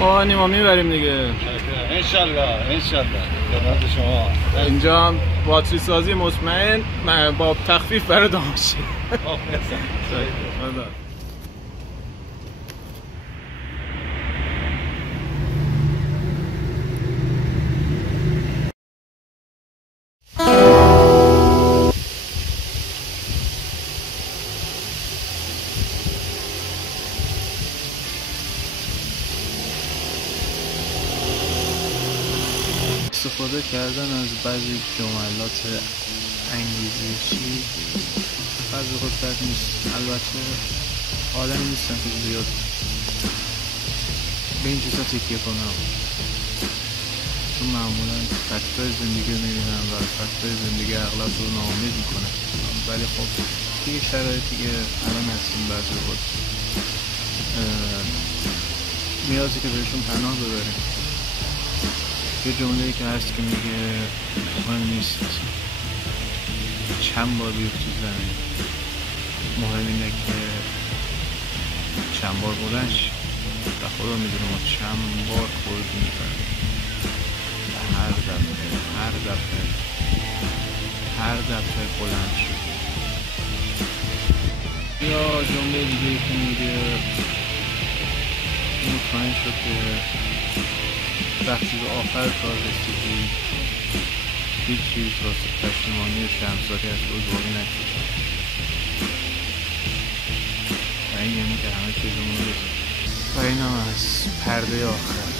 آه نیما میبریم دیگه انشالله انشالله. خدمت شما. اینجا هم باتری سازی مطمئن با تخفیف برای داماشی. استفاده کردن از بعضی جملات انگیزشی بعضی خود بد نیست. البته آدمی نیستم که زیاد به این چیزا تکیه کنم، چون معمولا فکتای زندگی رو میبینم و فکتای زندگی اغلب رو ناامید میکنه. ولی خب توی شرایطی که الان هستیم بعضی خود نیازی که بهشون پناه ببریم. یه جمله‌ای که هست که میگه مهم نیست چند بار بیفتی زمین، مهم اینه که چند بار بلند شی و خدا میدونه ما چند بار خورد میبریم. هر دفعه بلند شد. یا جمله دیگه که میگه مطمئن شد که وقتی به آخر کار رسیدی هیچ چیز واسه پشیمانی و شرمساری از تو باقی نکشید و این یعنی که همه چیزمون رو رسید. و این هم از پرده آخر.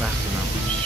وقت نباش.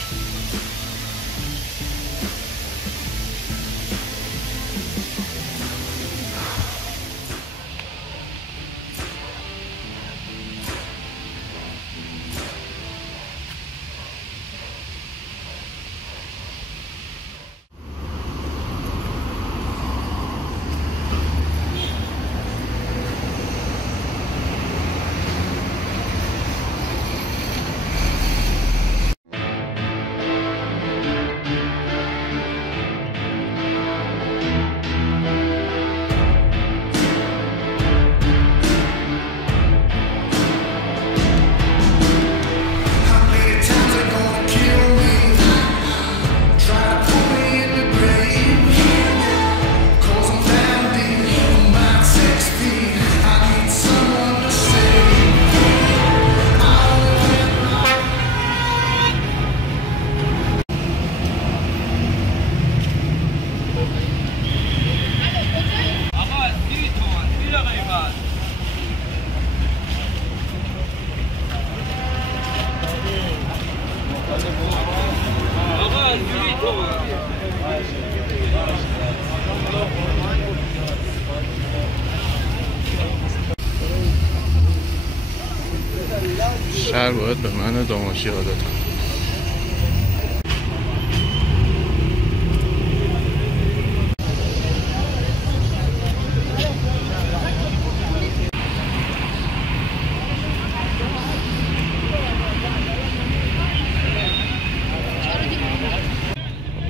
شهر باید به من داماشی عادت کنه.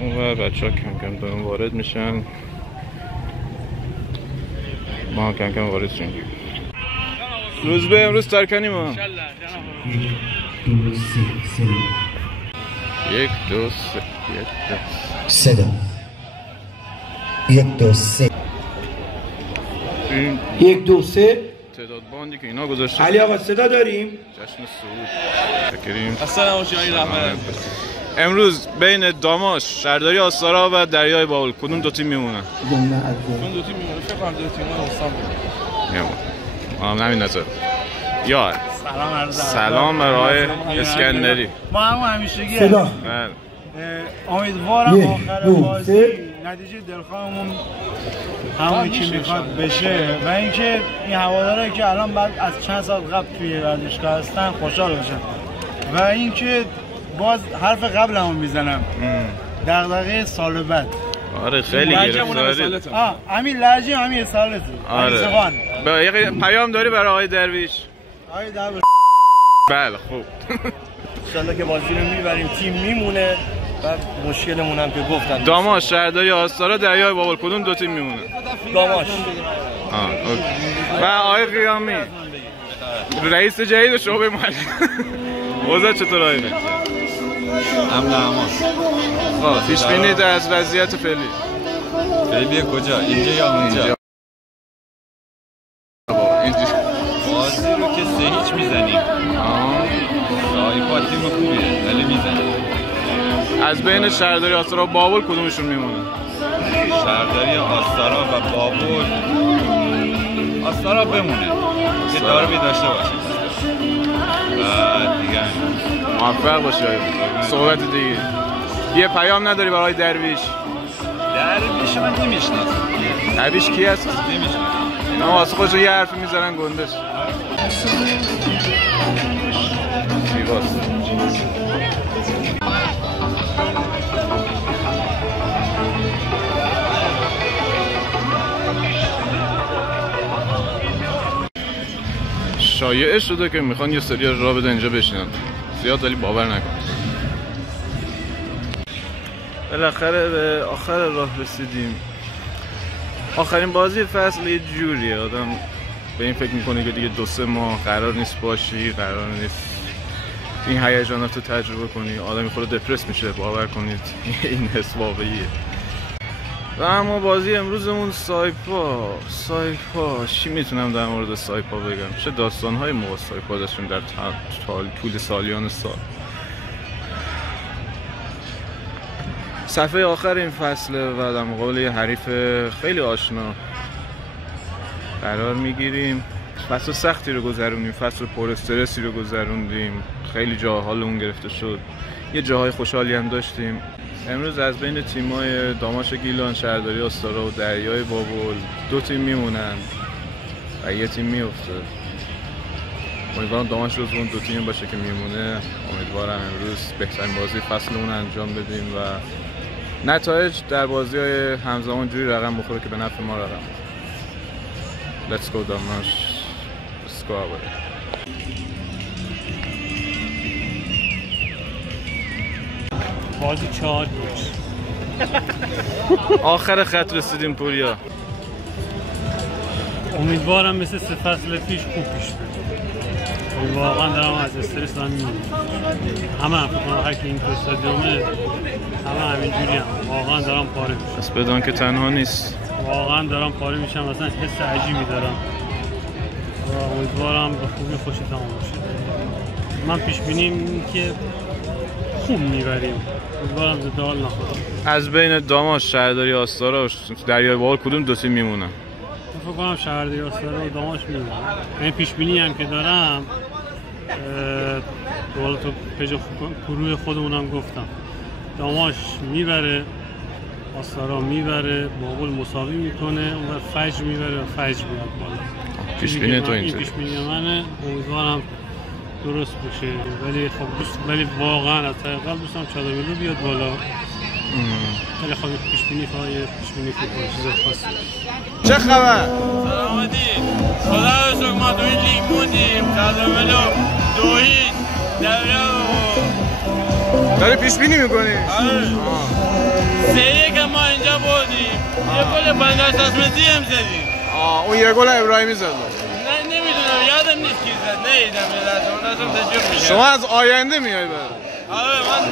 اون بچه ها کم کم دارن وارد میشن، ما هم کم کم وارد شدیم. روز به امروز ترکنی ما 1 2 3 1 2 3 1 2 3 تعداد باندی که اینا گذاشتن. علی آقا صدا داریم؟ جشن صعود شکریم. السلام علیکم رحمت. امروز بین داماش، شهرداری آستارا و دریای باول کدوم دو تیم میمونن؟ اون دو تیم میمونه. فکر کنم دو تیم‌ها هستن. ما هم همین نظر. یا سلام بر آقای اسکندری. ما هم همیشگی صدا. امیدوارم آخر بازی نتیجه دلخواهمون همون که میخواد بشه و اینکه این هوادارایی که الان بعد از چند سال قبل توی ورزشگاه هستن خوشحال باشن و اینکه باز حرف قبلمون میزنم دغدغه سال بعد. آره خیلی گرفتاری. همین لهجه همین سالته. آره. با یه پیام داری برای آقای درویش؟ آقای درویش بله خوب. انشالله که بازی رو میبریم، تیم میمونه بعد مشکلمون هم که گفتن داماش، شهرداری آستارا، دریای بابل کدوم دو تیم میمونه؟ داماش. و آقای قیامی رئیس جدید شعبه مالی اوضاع چطور آقای بهتر؟ امن امان. پیش بینید از وضعیت فعلی کجا؟ اینجا یا اونجا؟ بازی رو که 3-0 میزنیم. سایپا تیم خوبیه ولی میزنیم. از بین شهرداری آستارا و بابل کدومشون میمونه؟ شهرداری آستارا و بابل. آستارا بمونه که داربی داشته باشه و دیگه موفق باشی. صحبت دیگه یه پیام نداری برای درویش؟ درویش من نمیشناسم. درویش کی هست؟ نمیشناسم. نه واسه خودشو یه حرفی میزنن گندش. زیباست. شایعه شده که میخوان یه سری راه بده اینجا بشینن زیاد، ولی باور نکن. بالاخره به آخر راه رسیدیم. آخرین بازی فصل یه جوریه، آدم به این فکر میکنه که دیگه 2-3 ماه قرار نیست باشی، قرار نیست این هیجانات رو تجربه کنی. آدم خود دپرس میشه، باور کنید این حس واقعیه. و اما بازی امروزمون سایپا چی میتونم در مورد سایپا بگم؟ چه داستانهای ما سایپا داشتیم در طول سالیان سال. صفحه آخر این فصله و در مقابل یه حریف خیلی آشنا قرار میگیریم. فصل سختی رو گذروندیم، فصل پر استرسی رو گذروندیم، خیلی جا حالمون گرفته شد، یه جاهای خوشحالی هم داشتیم. امروز از بین تیم‌های داماش گیلان، شهرداری آستارا و دریای بابل 2 تیم میمونن و یه تیم میفته. امیدوارم داماش جزو اون 2 تیم باشه که میمونه. امیدوارم امروز بهترین بازی فصلمون انجام بدیم و نتایج در بازی‌های همزمان جوری رقم بخوره که به نفع ما رقم بخوره. Let's go داماش. Let's go away. بازی 4 آخر خط رسیدیم پوریا. امیدوارم مثل 3 فصل پیش خوب پیش بره. واقعا دارم از استرس دارم میمیرم. همه فکر کنم هر کی این استادیومه همه همینجوری هم. واقعا دارم پاره میشم. بس بدون که تنها نیست. واقعا دارم پاره میشم، اصلا حس عجیبی دارم. و امیدوارم به خوبی خوشی تمام بشه. من پیش بینیم که خوب میبریم. امیدوارم زده حال نخورم. از بین داماش، شهرداری آستارا و دریای بابل کدوم 2 تیم میمونن؟ فکر کنم شهرداری آستارا و داماش میمونن. این پیش بینی هم که دارم دوباره تو پیج گروه خودمونم گفتم داماش میبره، آستارا میبره، بابل مساوی میکنه، اون فجر میبره و فجر میاد بالا. پیش بینی تو اینطوری؟ پیش بینی منه. امیدوارم درست بشه، ولی خب ولی واقعا از ته قلب دوستم چادرملو بیاد بالا. ولی خب پیش بینی فوتبال چیز خاصی. چه خبر؟ سلامتی. خدا رو شکر ما تو این لیگ موندیم. چادرملو 2-0 داری پیش بینی میکنی؟ آره. 3-1 ما اینجا بردیم. یه گل 50 متری هم زدیم. اون یه گل ابراهیمی زد. نمیدونم یادم نیست کی زد. نیدم یه لحظه تجربه میشه. شما از آینده میای بر؟ آره من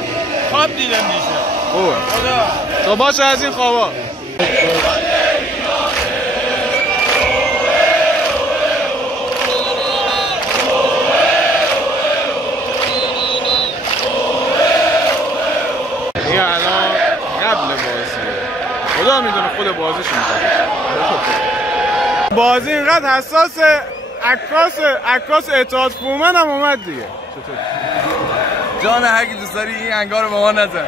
خواب دیدم دیشب. خوبه. خدا. تو باشه از این خوابا. این الان قبل بازیه. خدا میدونه خود بازیش میکنه. بازی اینقدر حساسه. عکاس اتحاد فومن هم اومد دیگه. جان هر کی دوست داری این انگار رو به ما نزن.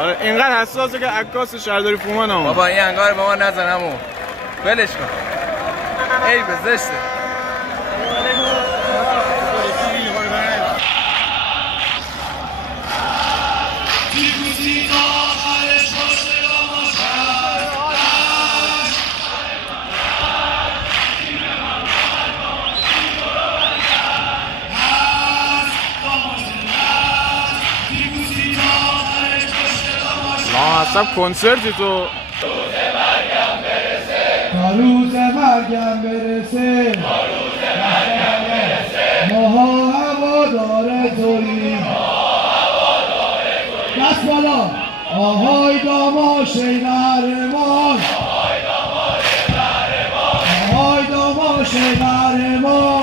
آره اینقدر حساسه که عکاس شهرداری فومن هم اومد. بابا این انگار به ما نزن همون. ولش کن. ای به زشته. عصب کنسرتی تو تا روز مرگم برسه ماها هوادار توییم دست بالا آهای داما شیرمان آهای داما شیرمان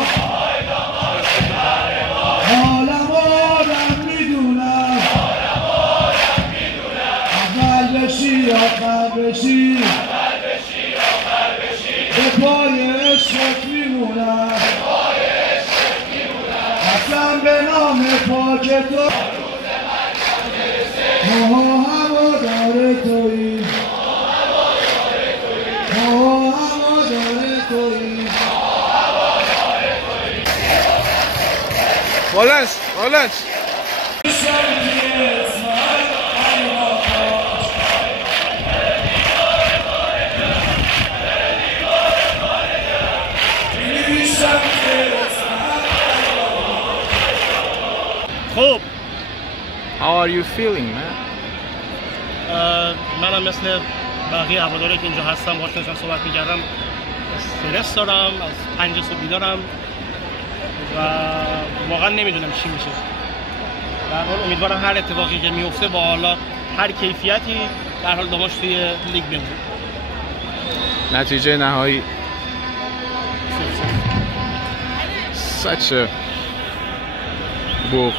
عالم آدم میدونم اول بشی آخر بشی به پای عشقت میمونم اصلا به نام پاک تو ماها هوادار توییم ماها هوادار توییم بلنش خب How are you feeling, man? منم مثل بقیه هواداری که اینجا هستم باهاش داشتم صحبت می‌کردم استرس دارم از 5 صبح بیدارم و واقعا نمیدونم چی میشه. در حال امیدوارم هر اتفاقی که میفته با حالا هر کیفیتی در حال داماش توی لیگ بمونه. نتیجه نهایی such a book.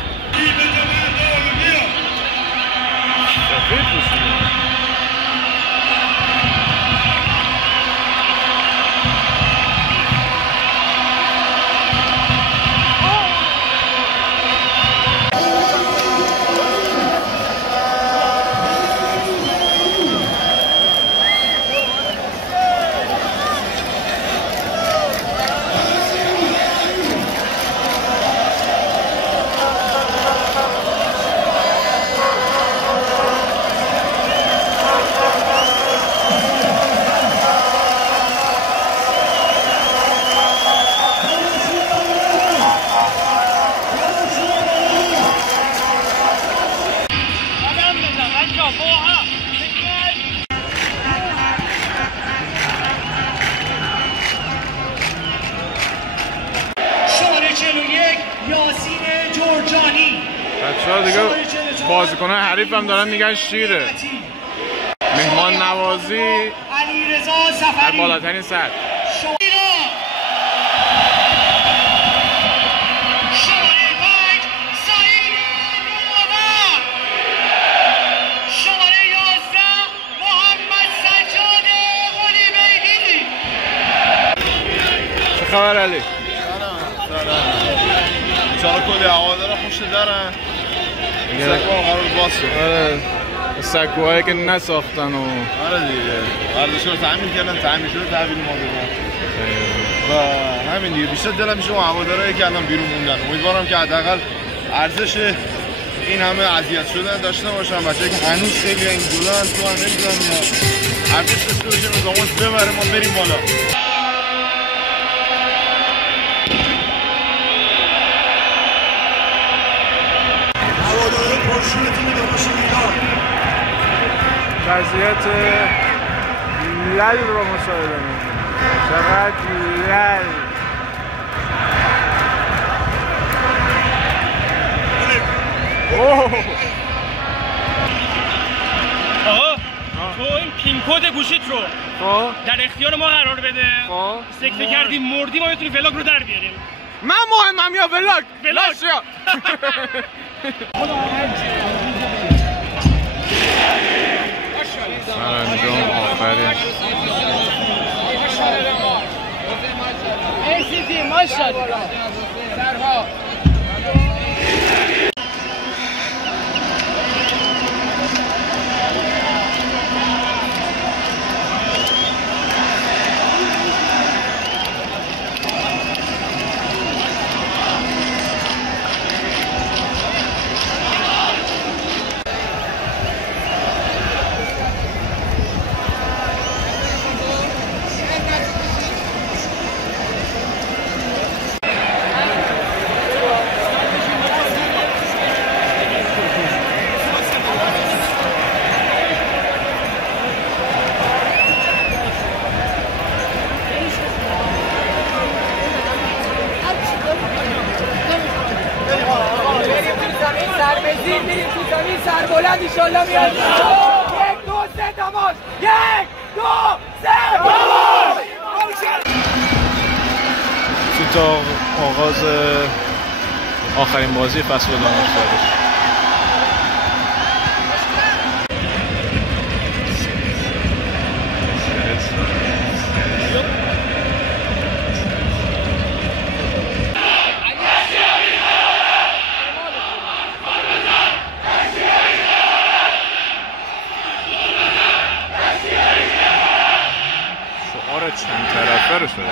دیگه بازیکنان حریف هم دارن میگن شیره. مهمان نوازی در بالاترین سطح. چه خبر علی؟ چرا کلی هوادارا خوش دارن؟ سکوها قرار باز شد. آره سکوهایی که نساختن و آره دیگه ورزشگاه رو تعمیر کردن، تعمیر شده تحویل ما دادن و همین دیگه. بیشتر دلم میشه اون هوادارایی که الان بیرون موندن. امیدوارم که حداقل ارزش این همه اذیت شدن داشته باشن. بچه‌ای که هنوز خیلی این جلوان تو هم نمیدونم یا ارزش داشته باشه و زمان ببره ما بریم بالا. وضعیت لل رو مشاهده می‌کنیم. چقدر لل. آقا تو این پین کد گوشیت رو در اختیار ما قرار بده. سکته کردیم مردیم ما بتونیم ولاگ رو در بیاریم. من مهمم یا ولاگ؟ ولاگ. سرانجام آخرین بلند ایشالله میاد. 1 2 3 تماش. 1 2 3 تماش. تو تا آغاز آخرین بازی فصل دانش دارش. شعار چند طرفه رو شده.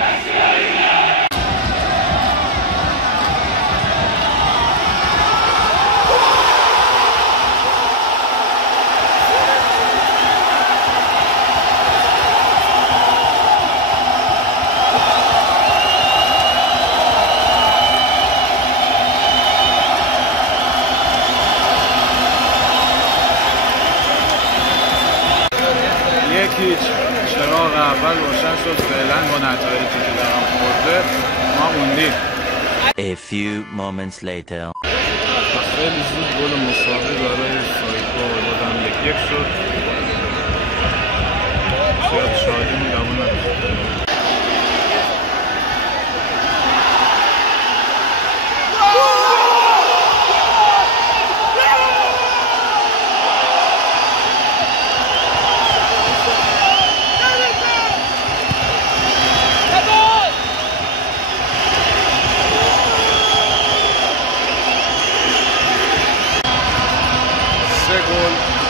هیچ چراغ اول روشن شد. فعلا با نتایجی که دارم خورده ما موندیم. A few moments later. خیلی زود گل مساوی برای سایکو دادم 1-1 شد. شاید شادی میدامون نداشت.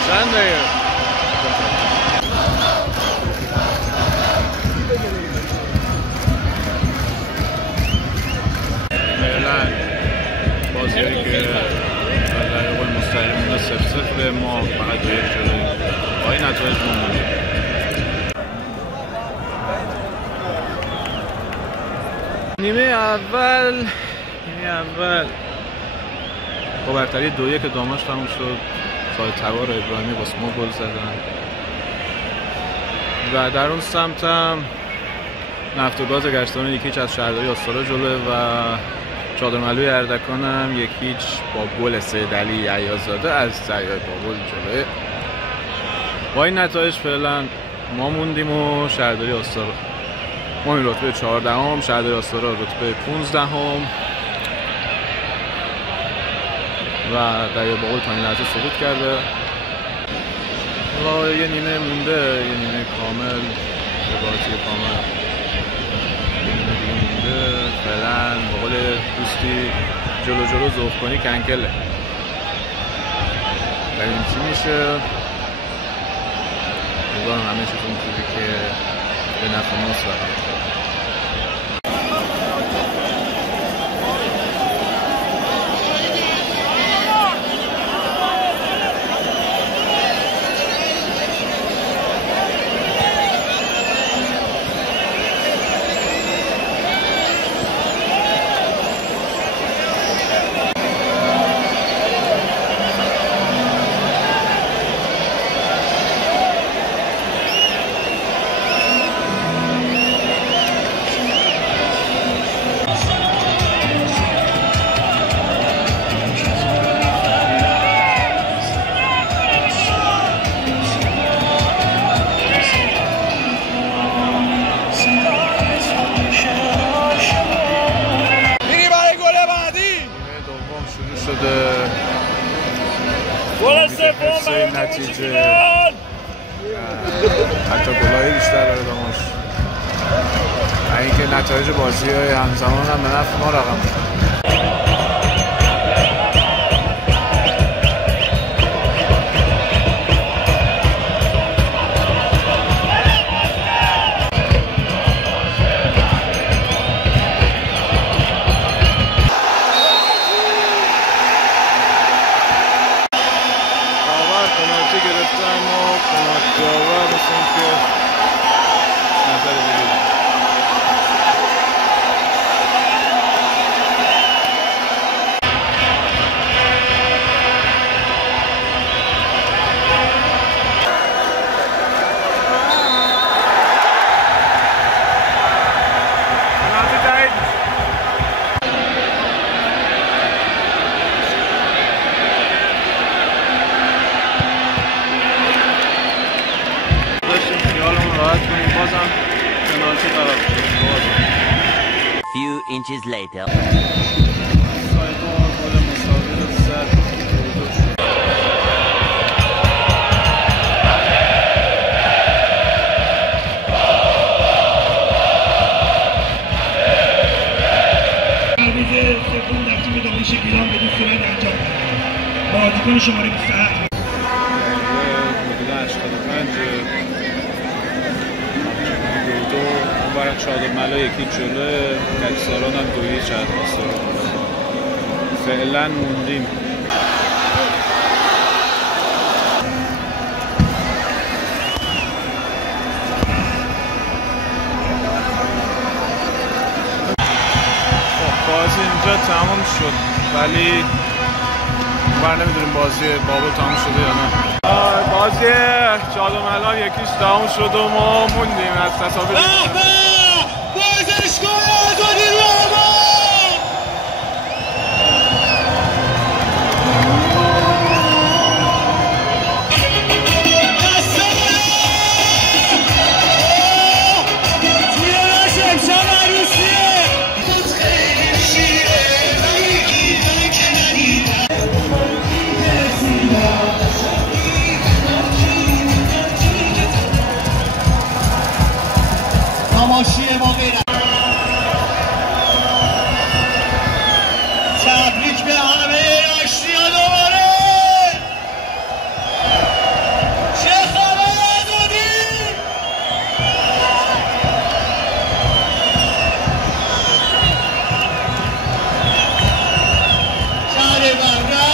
چند دقیقه فعلا بازیایی که در قول مستقیم مونده 0-0 ما فقط به 1 جلویم. با این نتایج موندیم. نیمه اول با برتری 2-1 داماش تموم شد. سال تبار ابراهیمی با ما گل زدن و در اون سمت هم نفت و گاز گشتان 1-0 از شهرداری استارا جلوه و چادرملوی اردکان هم 1-0 با گل سید علی عیازاده از دریای بابل جلوه. با این نتایج فعلا ما موندیم و شهرداری استارا ما این رتبه 14ام، شهرداری استارا رتبه 15ام و دریای بابل تا این لحظه سقوط کرده و یه نیمه مونده، یه نیمه کامل، یه بازی کامل، یه نیمه دیگه مونده. فعلا با قول دوستی جلو ذوق کنی کنکله و این چی میشه. امیدوارم همه چیز اونطوری که به نفع ماست باشه. نتیجه حتی گلای بیشتر داره داماش و اینکه نتایج بازی های همزمان هم به نفع ما رقم inches later. ایران به صورت انجام بازیکن شماره 27 حدود 85 دو اونورق شادملا یکی جلوه کجساران هم 2-1 چهارساران فعلا موندیم. بازی اینجا تمام شد ولی بر نمیدونیم بازی بابل تمام شده یا نه. بازی جادوملان یکیش تمام شد و ما موندیم از تصاویر. ورزشگاه آزادی رو تماشی ما غیره. تبریک به همه آشتیا دوباره. چه خبر آزادی؟ شهر بغرا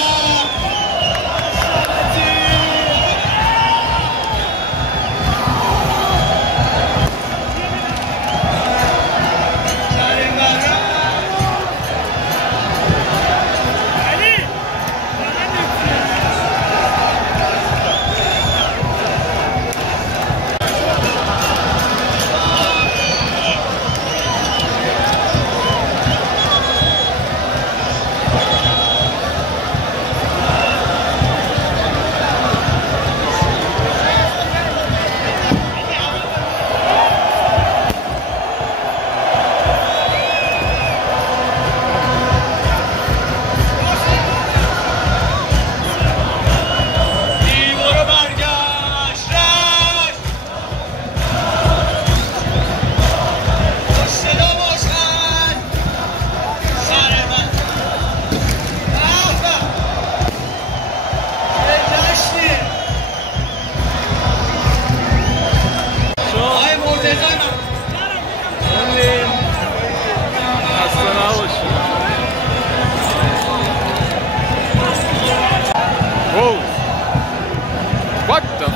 What the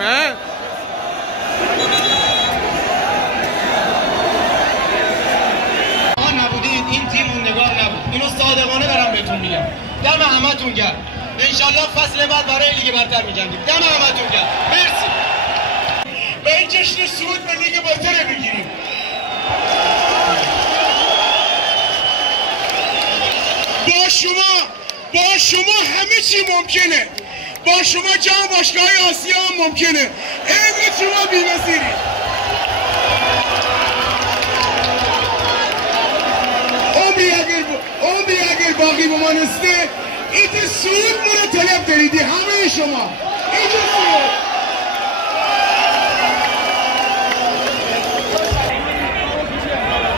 man? نبودید این تیم موندگار نبود. اینو صادقانه دارم بهتون میگم. دم همتون گرم. انشالله فصل بعد برای لیگ برتر می‌جنگیم. دم همتون گرم. مرسی. به این جشن صعود به لیگ برتر بگیریم. با شما همه چی ممکنه. با شما جام باشگاه آسیا هم ممکنه. اینقدر شما بی‌نظیری. عمری اگر باقی بمانسته اینجا صعود رو طلب داریدی همه شما. اینجا صعود.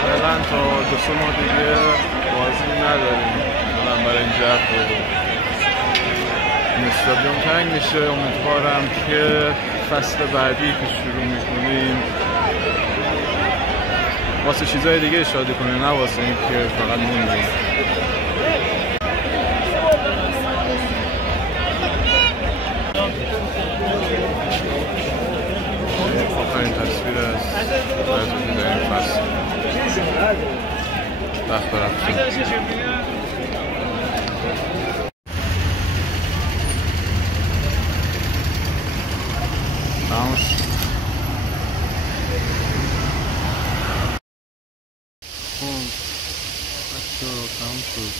فعلا تا 2 ماه دیگه بازی نداریم. الان برای این جهت استادیوم تنگ میشه. امیدوارم که فصل بعدی که شروع میکنیم واسه چیزای دیگه شادی کنه نه واسه این که فقط موندیم. آخرین تصویر از بازی در این فصل تخت رفتیم. تماش تمام شد.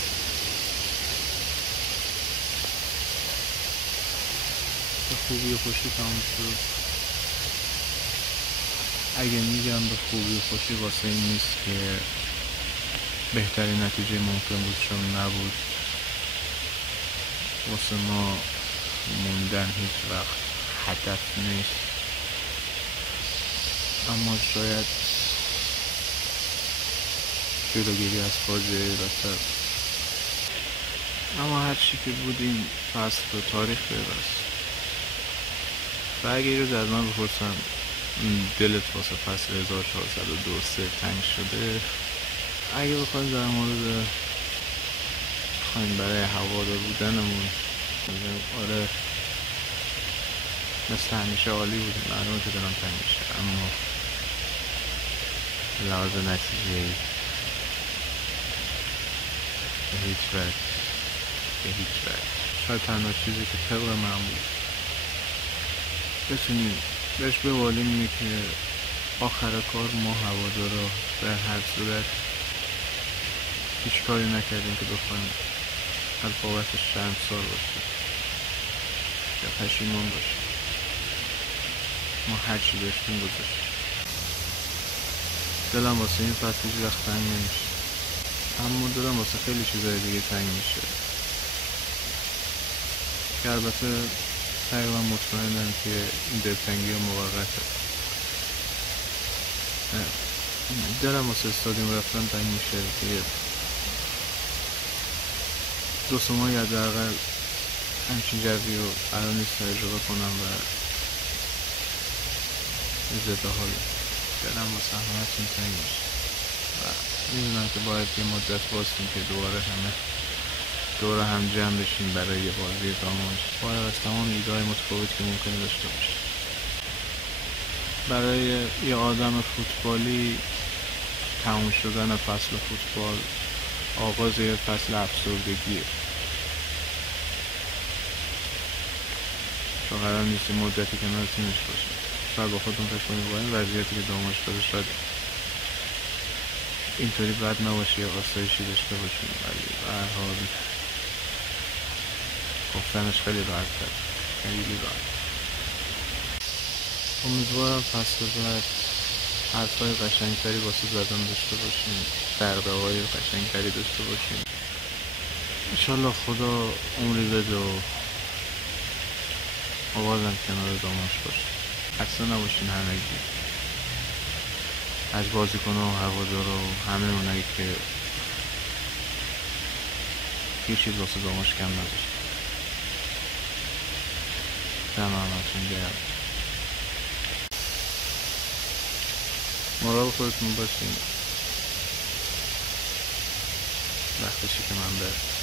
به خوبی و خوشی تمام شد. اگه میگم به خوبی و خوشی واسه این نیست که بهترین نتیجه ممکن بود چون نبود. واسه ما موندن هیچ وقت هدف نیست، اما شاید جلوگیری از فاجعه بدتر. اما هر چی که بود این فصل رو تاریخ ببست. و اگه یه روز از من بپرسن دلت واسه فصل 1402-03 تنگ شده، اگه بخوایم در مورد بخوایم برای هوادار بودنمون آره مثل همیشه عالی بودیم، معلومه که دلم تنگ میشه، اما لحاظ نتیجه‌ای به هیچ وجه شاید تنها چیزی که طبق معمول بتونیم بهش ببالیم اینه که آخر کار ما هوادارا در هر صورت هیچ کاری نکردیم که بخوایم از بابتش شرمسار باشیم یا پشیمان باشیم. ما هرچی داشتیم گذاشتیم. دلم واسه این فصل هیچ وقت تنگ نمیشه، اما دلم واسه خیلی چیزای دیگه تنگ میشه که البته تقریبا مطمئنم که این دلتنگی موقته. دلم واسه استادیوم رفتن تنگ میشه که 2 ماهی حداقل همچین جوی رو قرار نیست تجربه کنم و ضد حال. دلم واسه همه‌تون تنگ میشه و میدونم که باید یه مدت باشیم که دوباره همه دور هم جمع بشیم برای یه بازی داماج باید از تمام ایده‌های متفاوتی که ممکنه داشته باشه. برای یه آدم فوتبالی تموم شدن فصل فوتبال آغاز یه فصل افسردگیه، چون قرار نیست مدتی کنار تیمش باشه. شاید با خودتون فکر کنید با این وضعیتی که داماج داره شاید اینطوری بد نباشه یا آسایشی داشته باشیم، ولی به هر حال گفتنش خیلی راحت‌تر، خیلی راحت. امیدوارم فصل بعد حرفای قشنگتری واسه زدن داشته باشیم، دغدغه‌های قشنگتری داشته باشیم. انشالله خدا عمری بده و آوازم کنار داماش باشه. خسته نباشین همگی، از بازیکن‌ها و هوادارا و همه اونایی که هیچ چیز واسه داماش کم نذاشتن. دم همتون گرم. مراقب خودتون باشین وقتشی که من برم.